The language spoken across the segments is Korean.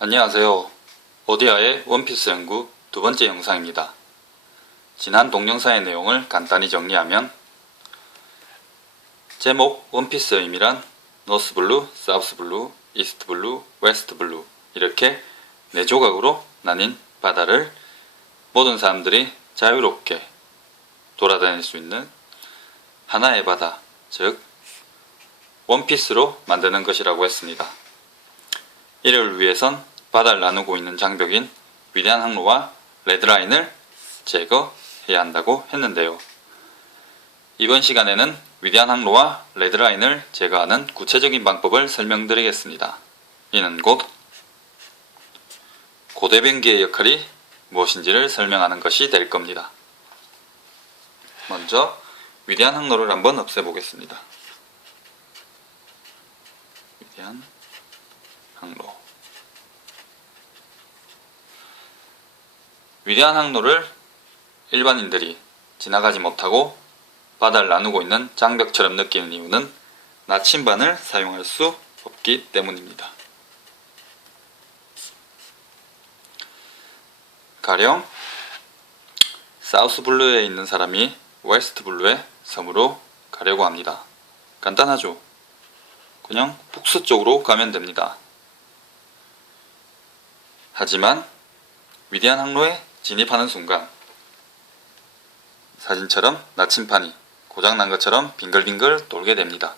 안녕하세요. 오디아의 원피스 연구 두 번째 영상입니다. 지난 동영상의 내용을 간단히 정리하면 제목 원피스 의미란 노스블루, 사우스블루, 이스트블루, 웨스트블루 이렇게 네 조각으로 나뉜 바다를 모든 사람들이 자유롭게 돌아다닐 수 있는 하나의 바다, 즉 원피스로 만드는 것이라고 했습니다. 이를 위해선 바다를 나누고 있는 장벽인 위대한 항로와 레드라인을 제거해야 한다고 했는데요. 이번 시간에는 위대한 항로와 레드라인을 제거하는 구체적인 방법을 설명드리겠습니다. 이는 곧 고대변기의 역할이 무엇인지를 설명하는 것이 될 겁니다. 먼저 위대한 항로를 한번 없애보겠습니다. 위대한 항로. 위대한 항로를 일반인들이 지나가지 못하고 바다를 나누고 있는 장벽처럼 느끼는 이유는 나침반을 사용할 수 없기 때문입니다. 가령 사우스블루에 있는 사람이 웨스트블루의 섬으로 가려고 합니다. 간단하죠? 그냥 북서쪽으로 가면 됩니다. 하지만 위대한 항로에 진입하는 순간 사진처럼 나침판이 고장난 것처럼 빙글빙글 돌게 됩니다.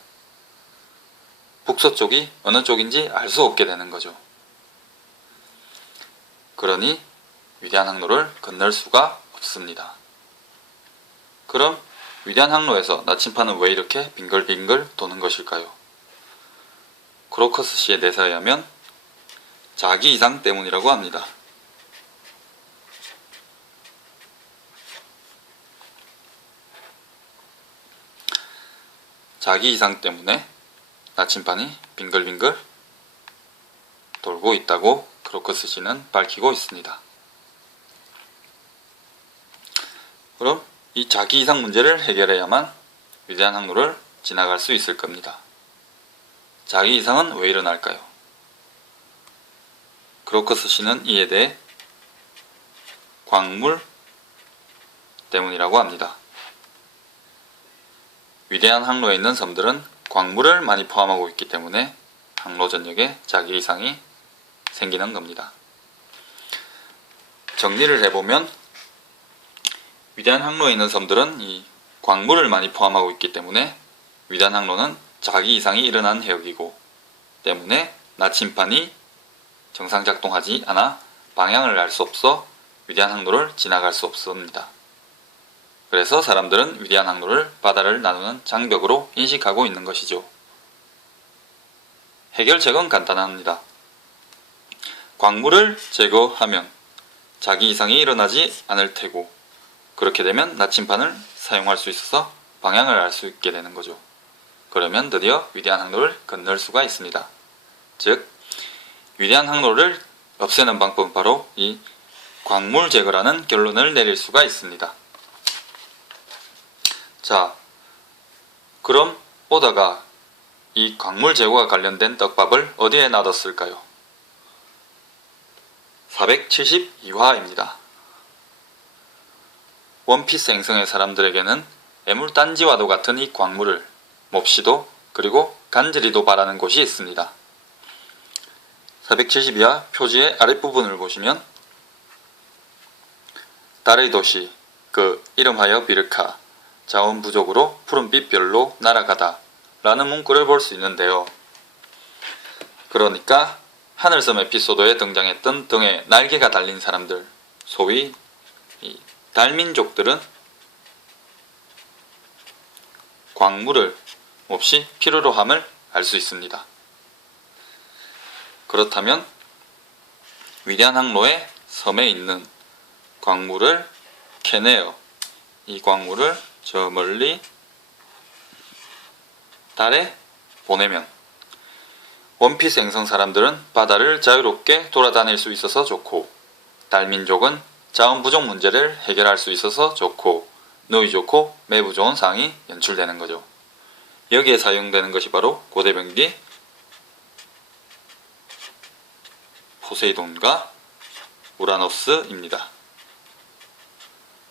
북서쪽이 어느 쪽인지 알 수 없게 되는 거죠. 그러니 위대한 항로를 건널 수가 없습니다. 그럼 위대한 항로에서 나침판은 왜 이렇게 빙글빙글 도는 것일까요? 크로커스 씨의 대사에 의하면 자기 이상 때문이라고 합니다. 자기 이상 때문에 나침판이 빙글빙글 돌고 있다고 크로커스 씨는 밝히고 있습니다. 그럼 이 자기 이상 문제를 해결해야만 위대한 항로를 지나갈 수 있을 겁니다. 자기 이상은 왜 일어날까요? 크로커스 씨는 이에 대해 광물 때문이라고 합니다. 위대한 항로에 있는 섬들은 광물을 많이 포함하고 있기 때문에 항로 전역에 자기 이상이 생기는 겁니다. 정리를 해보면 위대한 항로에 있는 섬들은 이 광물을 많이 포함하고 있기 때문에 위대한 항로는 자기 이상이 일어난 해역이고 때문에 나침판이 정상 작동하지 않아 방향을 알 수 없어 위대한 항로를 지나갈 수 없습니다. 그래서 사람들은 위대한 항로를 바다를 나누는 장벽으로 인식하고 있는 것이죠. 해결책은 간단합니다. 광물을 제거하면 자기 이상이 일어나지 않을 테고 그렇게 되면 나침판을 사용할 수 있어서 방향을 알 수 있게 되는 거죠. 그러면 드디어 위대한 항로를 건널 수가 있습니다. 즉 위대한 항로를 없애는 방법은 바로 이 광물 제거라는 결론을 내릴 수가 있습니다. 자, 그럼 오다가 이 광물 제거와 관련된 떡밥을 어디에 놔뒀을까요? 472화입니다. 원피스 행성의 사람들에게는 애물단지와도 같은 이 광물을 몹시도 그리고 간절히도 바라는 곳이 있습니다. 472화 표지의 아랫부분을 보시면 달의 도시 그 이름하여 비르카 자원 부족으로 푸른빛 별로 날아가다 라는 문구를 볼 수 있는데요. 그러니까 하늘섬 에피소드에 등장했던 등에 날개가 달린 사람들, 소위 이 달민족들은 광물을 몹시 필요로 함을 알 수 있습니다. 그렇다면 위대한 항로의 섬에 있는 광물을 캐내어 이 광물을 저 멀리 달에 보내면 원피스 행성 사람들은 바다를 자유롭게 돌아다닐 수 있어서 좋고 달민족은 자원 부족 문제를 해결할 수 있어서 좋고 누이 좋고 매부 좋은 상황이 연출되는 거죠. 여기에 사용되는 것이 바로 고대변기 포세이돈과 우라노스입니다.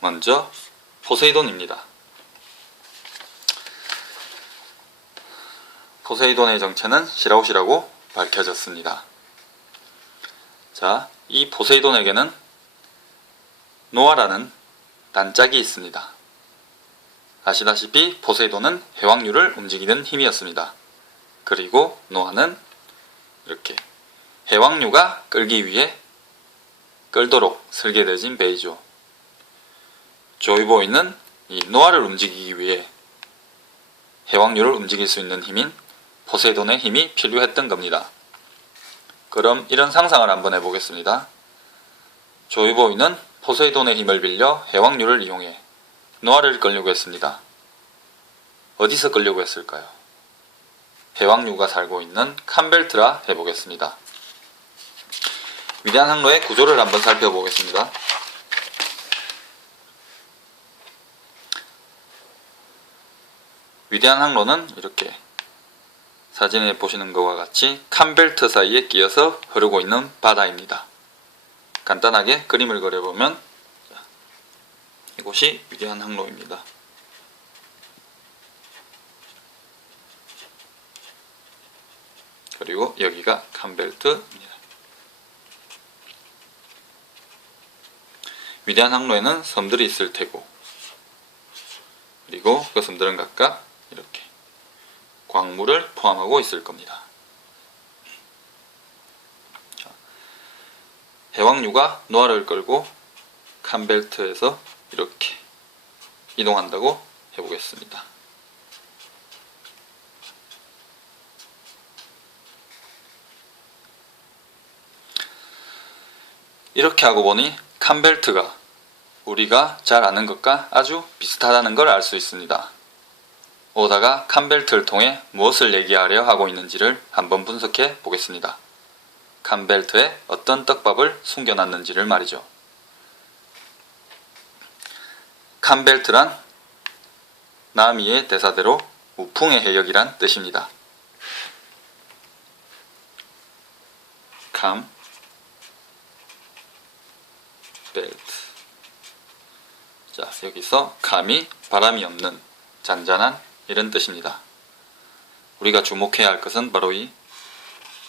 먼저 포세이돈입니다. 포세이돈의 정체는 시라옷이라고 밝혀졌습니다. 자, 이 포세이돈에게는 노아라는 단짝이 있습니다. 아시다시피 포세이돈은 해왕류를 움직이는 힘이었습니다. 그리고 노아는 이렇게 해왕류가 끌기 위해 끌도록 설계되어진 배이죠. 조이보이는 이 노아를 움직이기 위해 해왕류를 움직일 수 있는 힘인 포세이돈의 힘이 필요했던 겁니다. 그럼 이런 상상을 한번 해보겠습니다. 조이보이는 포세이돈의 힘을 빌려 해왕류를 이용해 노아를 끌려고 했습니다. 어디서 끌려고 했을까요? 해왕류가 살고 있는 캄벨트라 해보겠습니다. 위대한 항로의 구조를 한번 살펴보겠습니다. 위대한 항로는 이렇게 사진에 보시는 것과 같이 캄벨트 사이에 끼어서 흐르고 있는 바다입니다. 간단하게 그림을 그려보면 이곳이 위대한 항로입니다. 그리고 여기가 캄벨트입니다. 위대한 항로에는 섬들이 있을 테고, 그리고 그 섬들은 각각 이렇게 광물을 포함하고 있을 겁니다. 해왕류가 노아를 끌고 캄벨트에서 이렇게 이동한다고 해보겠습니다. 이렇게 하고 보니 캄벨트가 우리가 잘 아는 것과 아주 비슷하다는 걸 알 수 있습니다. 오다가 캄벨트를 통해 무엇을 얘기하려 하고 있는지를 한번 분석해 보겠습니다. 캄벨트에 어떤 떡밥을 숨겨놨는지를 말이죠. 캄벨트란 나미의 대사대로 우풍의 해역이란 뜻입니다. 캄벨트. 자, 여기서 감이 바람이 없는 잔잔한 이런 뜻입니다. 우리가 주목해야 할 것은 바로 이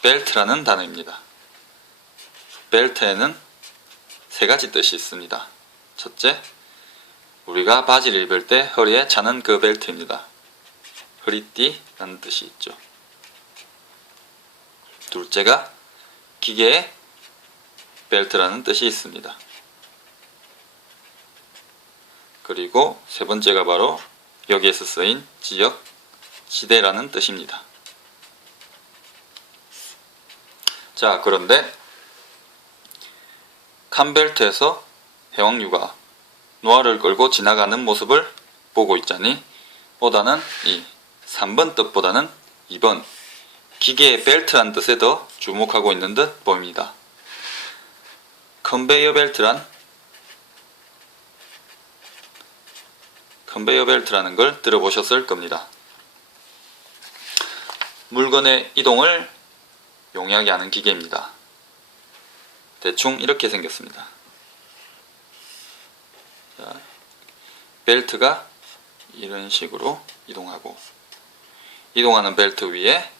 벨트라는 단어입니다. 벨트에는 세 가지 뜻이 있습니다. 첫째, 우리가 바지를 입을 때 허리에 차는 그 벨트입니다. 허리띠라는 뜻이 있죠. 둘째가 기계의 벨트라는 뜻이 있습니다. 그리고 세 번째가 바로 여기에서 쓰인 지역, 지대라는 뜻입니다. 자, 그런데 캄벨트에서 해왕류가 노아를 끌고 지나가는 모습을 보고 있자니 오다는 이 3번 뜻보다는 2번 기계의 벨트란 뜻에 더 주목하고 있는 듯 보입니다. 컨베이어 벨트라는 걸 들어보셨을 겁니다. 물건의 이동을 용이하게 하는 기계입니다. 대충 이렇게 생겼습니다. 자, 벨트가 이런 식으로 이동하고, 이동하는 벨트 위에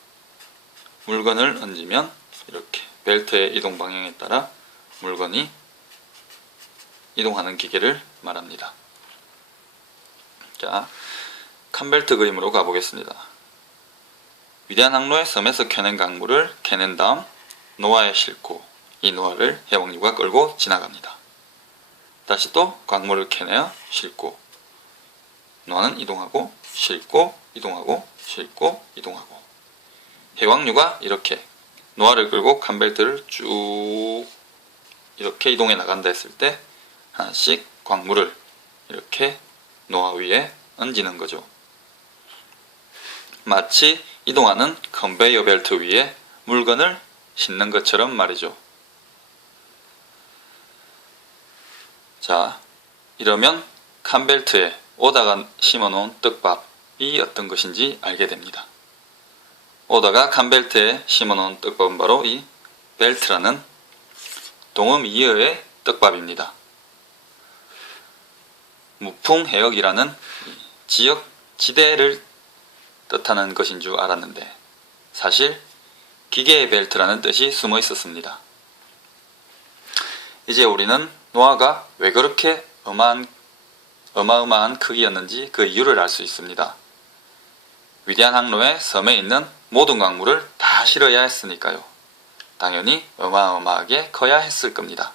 물건을 얹으면 이렇게 벨트의 이동 방향에 따라 물건이 이동하는 기계를 말합니다. 자, 캄벨트 그림으로 가보겠습니다. 위대한 항로의 섬에서 캐낸 강물을 캐낸 다음 노아에 싣고 이 노아를 해왕류가 끌고 지나갑니다. 다시 또 광물을 캐내어 싣고 노아는 이동하고 싣고 이동하고 싣고 이동하고 해왕류가 이렇게 노아를 끌고 캄벨트를 쭉 이렇게 이동해 나간다 했을 때 하나씩 광물을 이렇게 노아 위에 얹는 거죠. 마치 이동하는 컨베이어 벨트 위에 물건을 싣는 것처럼 말이죠. 자, 이러면 캄벨트에 오다가 심어놓은 떡밥이 어떤 것인지 알게 됩니다. 오다가 캄벨트에 심어놓은 떡밥은 바로 이 벨트라는 동음 이어의 떡밥입니다. 무풍해역이라는 지역, 지대를 뜻하는 것인 줄 알았는데 사실 기계의 벨트라는 뜻이 숨어 있었습니다. 이제 우리는 노아가 왜 그렇게 어마어마한 크기였는지 그 이유를 알 수 있습니다. 위대한 항로에 섬에 있는 모든 광물을 다 실어야 했으니까요. 당연히 어마어마하게 커야 했을 겁니다.